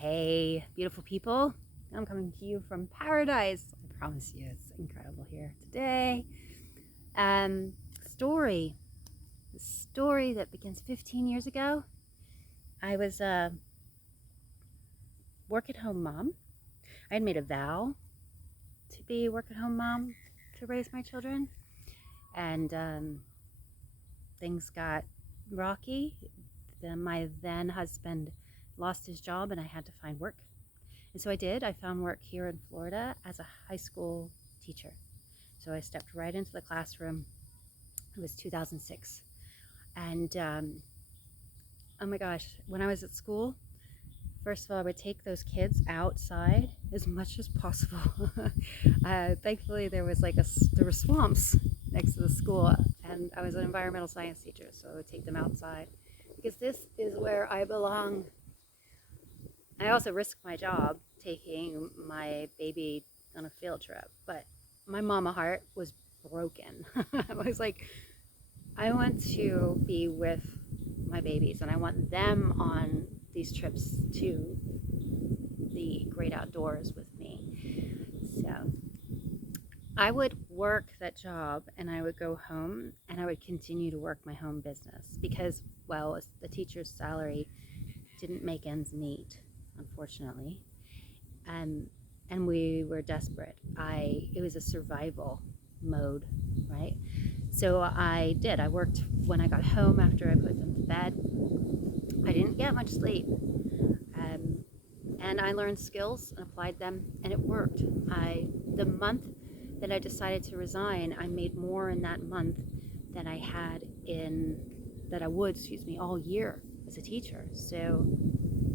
Hey, beautiful people. I'm coming to you from paradise. I promise you it's incredible here today. Um, story. The story that begins 15 years ago. I was a work-at-home mom. I had made a vow to be a work-at-home mom to raise my children. And things got rocky. My then husband lost his job and I had to find work. And so I did. I found work here in Florida as a high school teacher. So I stepped right into the classroom. It was 2006. And oh my gosh, when I was at school, first of all, I would take those kids outside as much as possible. Thankfully, there were swamps next to the school, and I was an environmental science teacher, so I would take them outside because this is where I belong. I also risked my job taking my baby on a field trip, but my Momma Heart was broken. I was like, I want to be with my babies and I want them on these trips to the great outdoors with me. So I would work that job and I would go home and I would continue to work my home business because, well, the teacher's salary didn't make ends meet, unfortunately. And we were desperate. It was a survival mode, right? So I worked when I got home after I put them to bed. I didn't get much sleep. And I learned skills and applied them, and it worked. The month that I decided to resign, I made more in that month than I would all year as a teacher. So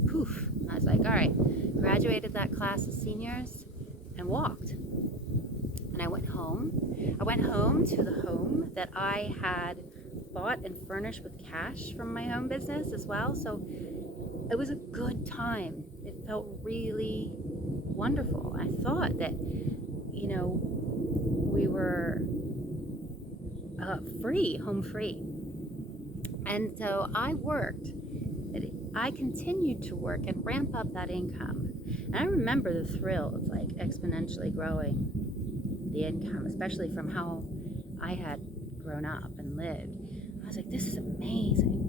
poof, I was like, all right, graduated that class of seniors and walked. And I went home. I went home to the home that I had bought and furnished with cash from my home business as well. So it was a good time. It felt really wonderful. I thought that, we were home free. And so I worked. I continued to work and ramp up that income. And I remember the thrill of like exponentially growing the income, especially from how I had grown up and lived. I was like, this is amazing.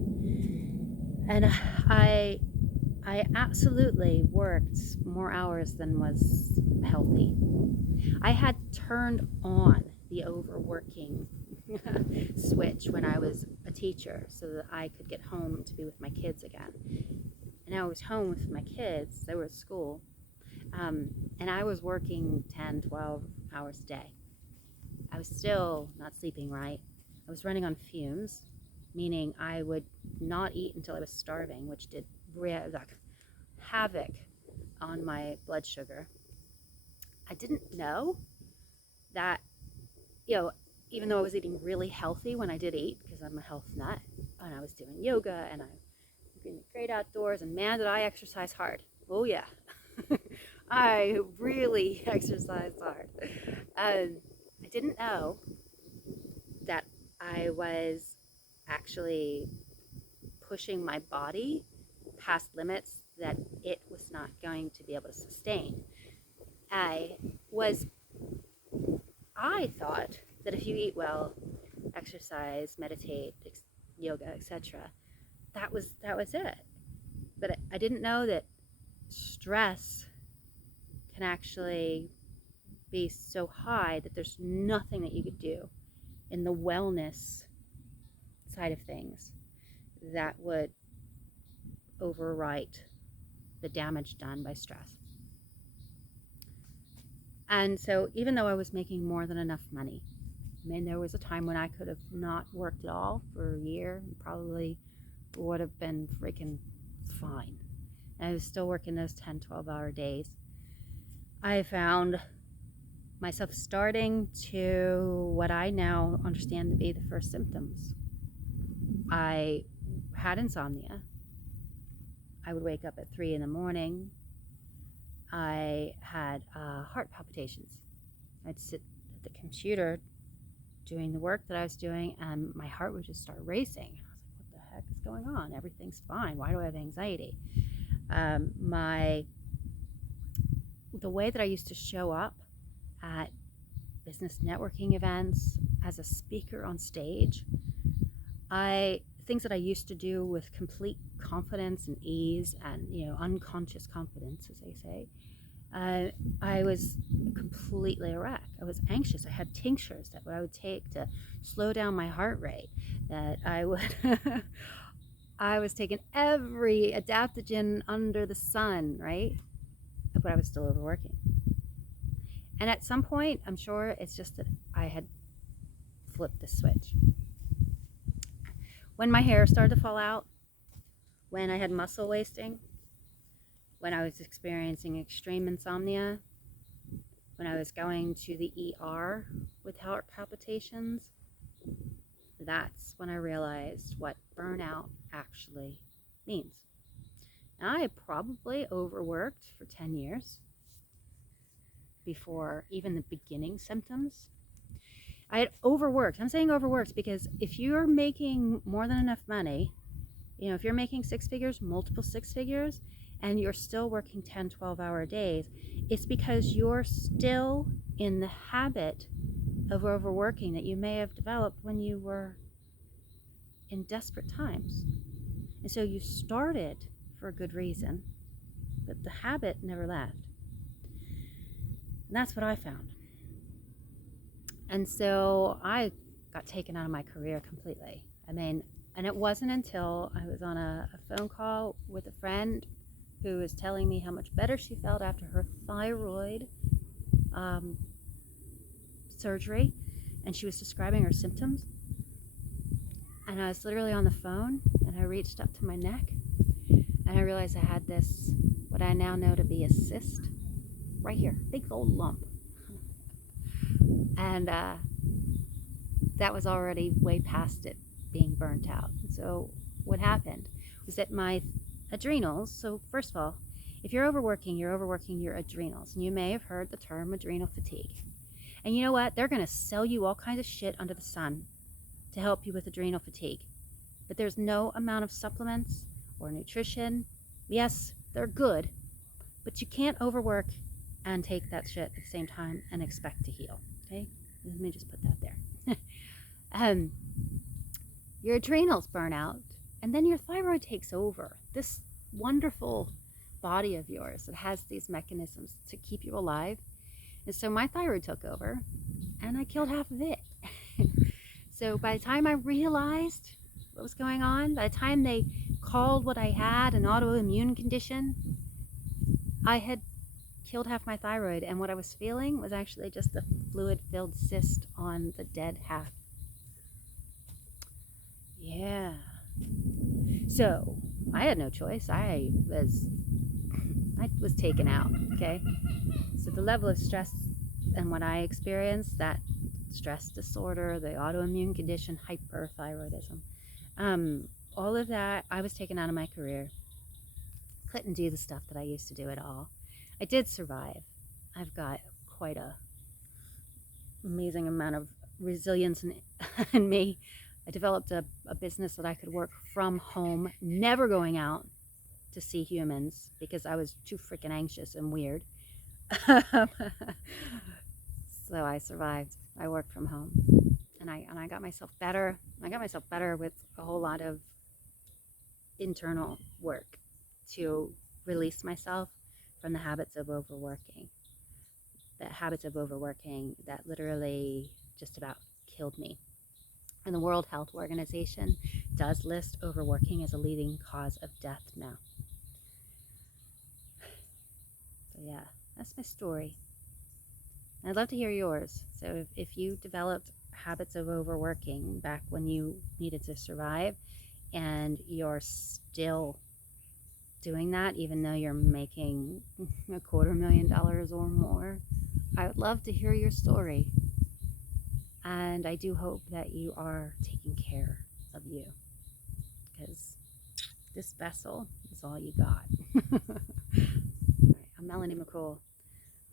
And I absolutely worked more hours than was healthy. I had turned on the overworking switch when I was a teacher so that I could get home to be with my kids again. And I was home with my kids. They were at school. And I was working 10, 12 hours a day. I was still not sleeping right. I was running on fumes, meaning I would not eat until I was starving, which did havoc on my blood sugar. I didn't know that, even though I was eating really healthy when I did eat, because I'm a health nut, and I was doing yoga, and I was in the great outdoors, and man, did I exercise hard. Oh yeah. I really exercised hard. I didn't know that I was actually pushing my body past limits that it was not going to be able to sustain. I thought that if you eat well, exercise, meditate, yoga, etc., that was it. But I didn't know that stress can actually be so high that there's nothing that you could do in the wellness side of things that would overwrite the damage done by stress. And so even though I was making more than enough money, there was a time when I could have not worked at all for a year and probably would have been freaking fine. And I was still working those 10, 12-hour days. I found myself starting to what I now understand to be the first symptoms. I had insomnia. I would wake up at 3 in the morning. I had heart palpitations. I'd sit at the computer doing the work that I was doing and my heart would just start racing. I was like, what the heck is going on? Everything's fine. Why do I have anxiety? The way that I used to show up at business networking events as a speaker on stage, things that I used to do with complete confidence and ease and, unconscious confidence, as they say, I was completely a wreck. I was anxious. I had tinctures that I would take to slow down my heart rate. That I would, I was taking every adaptogen under the sun, right? But I was still overworking. And at some point, I'm sure it's just that I had flipped the switch. When my hair started to fall out, when I had muscle wasting, when I was experiencing extreme insomnia, when I was going to the ER with heart palpitations, that's when I realized what burnout actually means. Now, I probably overworked for 10 years before even the beginning symptoms. I had overworked. I'm saying overworked because if you're making more than enough money, if you're making six figures, multiple six figures, and you're still working 10, 12-hour days, it's because you're still in the habit of overworking that you may have developed when you were in desperate times. And so you started for a good reason, but the habit never left. And that's what I found. And so I got taken out of my career completely. And it wasn't until I was on a phone call with a friend who was telling me how much better she felt after her thyroid surgery, and she was describing her symptoms. And I was literally on the phone, and I reached up to my neck, and I realized I had this, what I now know to be a cyst, right here, big old lump. And that was already way past it being burnt out. So what happened was that my adrenals, so first of all, if you're overworking your adrenals. And you may have heard the term adrenal fatigue. And you know what? They're going to sell you all kinds of shit under the sun to help you with adrenal fatigue. But there's no amount of supplements or nutrition. Yes, they're good, but you can't overwork and take that shit at the same time and expect to heal. Okay? Let me just put that there. Your adrenals burn out, and then your thyroid takes over. This wonderful body of yours that has these mechanisms to keep you alive. And so my thyroid took over, and I killed half of it. So by the time I realized what was going on, by the time they called what I had an autoimmune condition, I had killed half my thyroid, and what I was feeling was actually just a fluid-filled cyst on the dead half. Yeah. So I had no choice. I was taken out, okay? So the level of stress and what I experienced, that stress disorder, the autoimmune condition, hyperthyroidism, all of that, I was taken out of my career. Couldn't do the stuff that I used to do at all. I did survive. I've got quite a amazing amount of resilience in me. I developed a business that I could work from home, never going out to see humans because I was too freaking anxious and weird. So I survived. I worked from home, and I got myself better. I got myself better with a whole lot of internal work to release myself from the habits of overworking. The habits of overworking that literally just about killed me. And the World Health Organization does list overworking as a leading cause of death now. So yeah, that's my story. I'd love to hear yours. So if you developed habits of overworking back when you needed to survive, and you're still doing that even though you're making $250,000 or more, I would love to hear your story. And I do hope that you are taking care of you, because this vessel is all you got. All right, I'm Melanie McCool.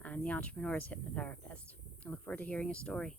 I'm the Entrepreneur's Hypnotherapist. I look forward to hearing your story.